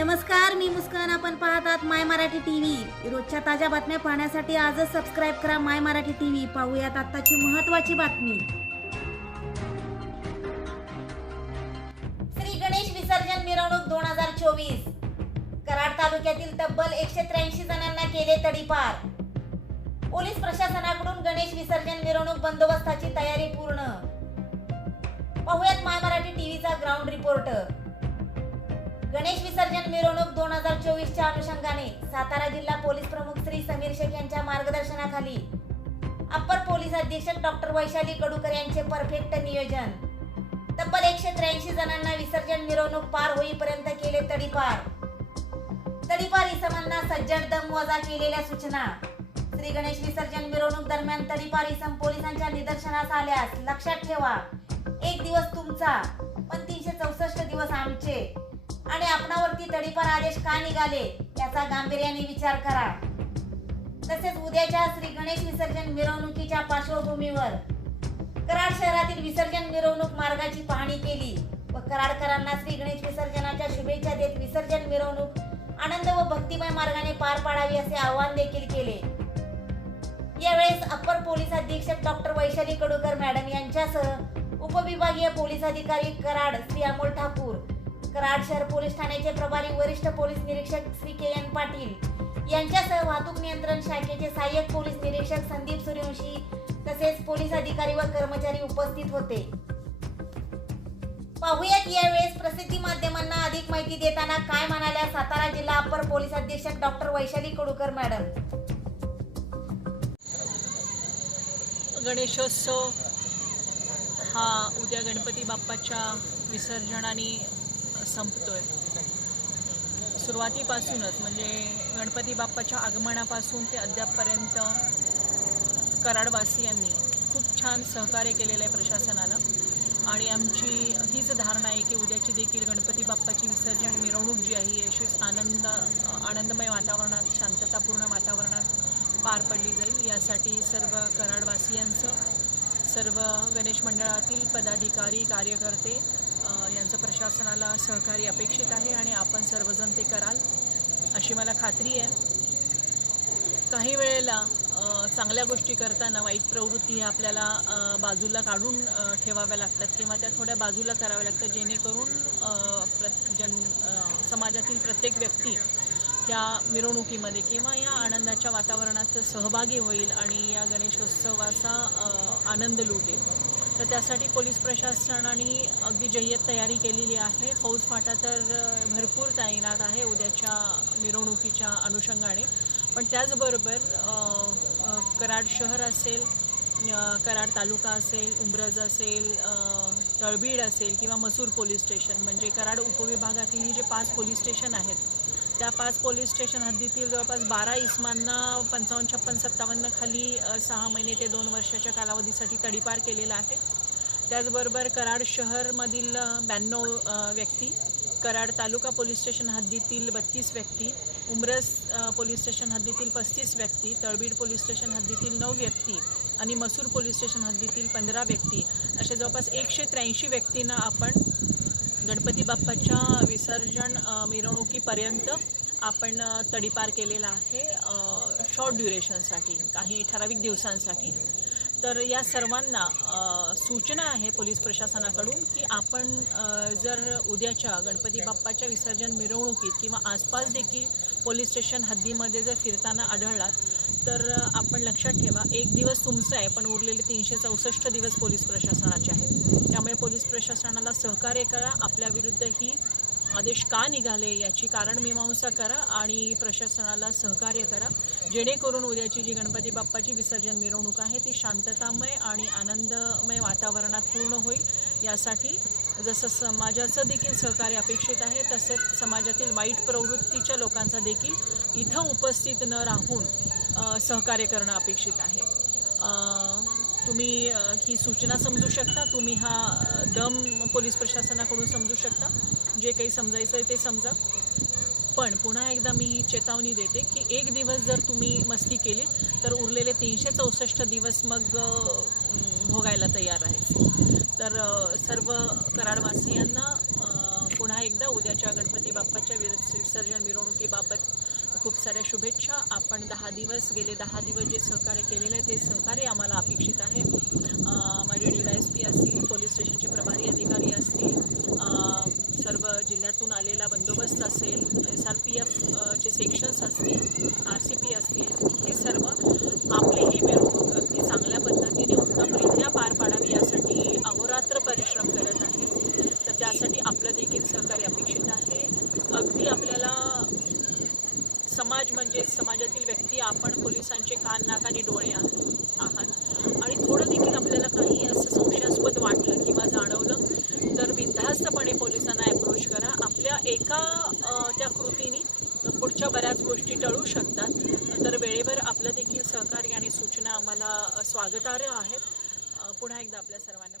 नमस्कार मी मुस्कान. आपण पाहतात माय मराठी टी व्ही रोजच्या ताज्या बातम्या पाहण्यासाठी आजच सबस्क्राईब करा माय मराठी टी व्ही पाहूयात आत्ताची महत्वाची बातमी. श्री गणेश विसर्जन मिरवणूक दोन हजार चोवीस. कराड तालुक्यातील तब्बल एकशे त्र्याऐंशी जणांना केले तडीपार. पोलीस प्रशासनाकडून गणेश विसर्जन मिरवणूक बंदोबस्ताची तयारी पूर्ण. पाहुयात माय मराठी टीव्हीचा ग्राउंड रिपोर्ट गणेश विसर्जन मिरवणूक दोन हजार चोवीसच्या अनुषंगाने सातारा जिल्हा पोलीस प्रमुख श्री समीर शेख यांच्या मार्गदर्शनाखाली अप्पर पोलीस अधीक्षक डॉक्टर वैशाली कडूकर यांचे परफेक्ट नियोजन. तब्बल एकशे त्र्याऐंशी जणांना विसर्जन मिरवणूक पार होईपर्यंत केले तडीपार. तडीपार इसमांना सज्जड दम वजा केलेल्या सूचना. श्री गणेश विसर्जन मिरवणूक दरम्यान तडीपार इसम पोलिसांच्या निदर्शनास आल्यास लक्षात ठेवा. एक दिवस तुमचा पण तीनशे चौसष्ट दिवस आमचे. आणि आपणावरती तडीपार आदेश का निघाले याचा गांभीर्याने विचार करा. तसेच उद्याच्या श्री गणेश विसर्जन मिरवणुकीच्या पार्श्वभूमीवर कराड शहरातील विसर्जन मिरवणूक मार्गाची पाहणी केली व कराडकरांना श्री गणेश विसर्जनाच्या शुभेच्छा देत विसर्जन मिरवणूक आनंद व भक्तिमय मार्गाने पार पाडावी असे आवाहन देखील केले. यावेळेस अप्पर पोलीस अधीक्षक डॉक्टर वैशाली कडूकर मॅडम यांच्यासह उपविभागीय पोलीस अधिकारी कराड श्री अमोल ठाकूर कराड शहर पोलीस ठाण्याचे प्रभारी वरिष्ठ पोलीस निरीक्षक श्री के एन पाटील. यांच्यासह वाहतूक नियंत्रण शाखेचे सहाय्यक पोलीस निरीक्षक संदीप सूर्यवंशी तसेच पोलीस अधिकारी व कर्मचारी उपस्थित होते. पाहुयात यावेळेस प्रसिद्धी माध्यमांना अधिक माहिती देताना काय म्हणाल्या सातारा जिल्हा अप्पर पोलीस अधीक्षक डॉक्टर वैशाली कडूकर मॅडम. गणेशोत्सव हा उद्या गणपती बाप्पाच्या विसर्जनाने संपतोय. सुरुवातीपासूनच म्हणजे गणपती बाप्पाच्या आगमनापासून ते अद्यापपर्यंत कराडवासियांनी खूप छान सहकार्य केलेलं आहे प्रशासनानं. आणि आमची हीच धारणा आहे की उद्याची देखील गणपती बाप्पाची विसर्जन मिरवणूक जी आहे ही अशीच आनंद आनंदमय वातावरणात शांततापूर्ण वातावरणात पार पडली जाईल. यासाठी सर्व कराडवासियांचं सर्व गणेश मंडळातील पदाधिकारी कार्यकर्ते यांचं प्रशासनाला सहकार्य अपेक्षित आहे आणि आपण सर्वजण ते कराल अशी मला खात्री आहे. काही वेळेला चांगल्या गोष्टी करताना वाईट प्रवृत्ती ह्या आपल्याला बाजूला काढून ठेवाव्या लागतात किंवा त्या थोड्या बाजूला कराव्या लागतात जेणेकरून प्र जन समाजातील प्रत्येक व्यक्ती त्या मिरवणुकीमध्ये किंवा या आनंदाच्या वातावरणात सहभागी होईल आणि या गणेशोत्सवाचा आनंद लुटेल. तर त्यासाठी पोलीस प्रशासनाने अगदी जय्यत तयारी केलेली आहे. फौजफाटा तर भरपूर तैनात आहे उद्याच्या मिरवणुकीच्या अनुषंगाने. पण त्याचबरोबर कराड शहर असेल कराड तालुका असेल उंब्रज असेल तळबीड असेल किंवा मसूर पोलीस स्टेशन म्हणजे कराड उपविभागातील जे पाच पोलीस स्टेशन आहेत त्या पाच पोलीस स्टेशन हद्दीतील जवळपास बारा इसमांना पंचावन्न छप्पन सत्तावन्न खाली सहा महिने ते दोन वर्षाच्या कालावधीसाठी तडीपार केलेला आहे. त्याचबरोबर कराड शहरमधील ब्याण्णव व्यक्ती कराड तालुका पोलीस स्टेशन हद्दीतील बत्तीस व्यक्ती उमरस पोलीस स्टेशन हद्दीतील पस्तीस व्यक्ती तळबीड पोलीस स्टेशन हद्दीतील नऊ व्यक्ती आणि मसूर पोलीस स्टेशन हद्दीतील पंधरा व्यक्ती अशा जवळपास एकशे त्र्याऐंशी व्यक्तींना आपण गणपती बाप्पाच्या विसर्जन मिरवणुकीपर्यंत आपण तडीपार केलेला आहे शॉर्ट ड्युरेशनसाठी काही ठराविक दिवसांसाठी. तर या सर्वांना सूचना आहे पोलीस प्रशासनाकडून की आपण जर उद्याच्या गणपती बाप्पाच्या विसर्जन मिरवणुकीत किंवा आसपास देखील पोलीस स्टेशन हद्दीमध्ये जर फिरताना आढळलात तर आपण लक्षात ठेवा एक दिवस तुमचं आहे पण उरलेले तीनशे चौसष्ट दिवस पोलीस प्रशासनाचे आहेत. त्यामुळे पोलीस प्रशासनाला सहकार्य करा आपल्याविरुद्ध ही आदेश का निघाले याची कारण मीमांसा करा आणि प्रशासनाला सहकार्य करा. जेणेकरून उद्याची जी गणपती बाप्पाची विसर्जन मिरवणूक आहे ती शांततामय आणि आनंदमय वातावरणात पूर्ण होईल. यासाठी जसं समाजाचं देखील सहकार्य अपेक्षित आहे तसेच समाजातील वाईट प्रवृत्तीच्या लोकांचा देखील इथं उपस्थित न राहून सहकार्य करणं अपेक्षित आहे. तुम्ही ही सूचना समजू शकता? तुम्ही हा दम पोलीस प्रशासनाकडून समजू शकता? जे काही समजायचं आहे ते समजा. पण पुन्हा एकदा मी ही चेतावणी देते की एक दिवस जर तुम्ही मस्ती केली तर उरलेले तीनशे चौसष्ट दिवस मग भोगायला तयार आहे. तर सर्व कराडवासियांना पुन्हा एकदा उद्याच्या गणपती बाप्पाच्या विर- विसर्जन मिरवणुकीबाबत खूप साऱ्या शुभेच्छा. आपण दहा दिवस गेले दहा दिवस जे सहकार्य केलेलं आहे ते सहकार्य आम्हाला अपेक्षित आहे. माझे डी वाय एस पी असतील पोलीस स्टेशनचे प्रभारी अधिकारी असतील सर्व जिल्ह्यातून आलेला बंदोबस्त असेल एस आर पी एफ चे सेक्शन्स असतील आर सी पी असतील हे सर्व आपली ही मिरवणूक अगदी चांगल्या पद्धतीने उत्तमरित्या पार पाडावी यासाठी अहोरात्र परिश्रम करत आहे. तर त्यासाठी आपलं देखील सहकार्य अपेक्षित आहे अगदी आपल्याला समाज म्हणजे समाजातील व्यक्ती आपण पोलिसांचे कान नाक आणि डोळे आह- आहात. आणि थोडं देखील आपल्याला काही असं संशयास्पद वाटलं किंवा जाणवलं तर बिनधास्तपणे पोलिसांना अप्रोच करा. आपल्या एका त्या कृतीने पुढच्या बऱ्याच गोष्टी टळू शकतात. तर वेळेवर आपलं देखील सहकार्य आणि सूचना आम्हाला स्वागतार्ह आहेत. पुन्हा एकदा आपल्या सर्वांना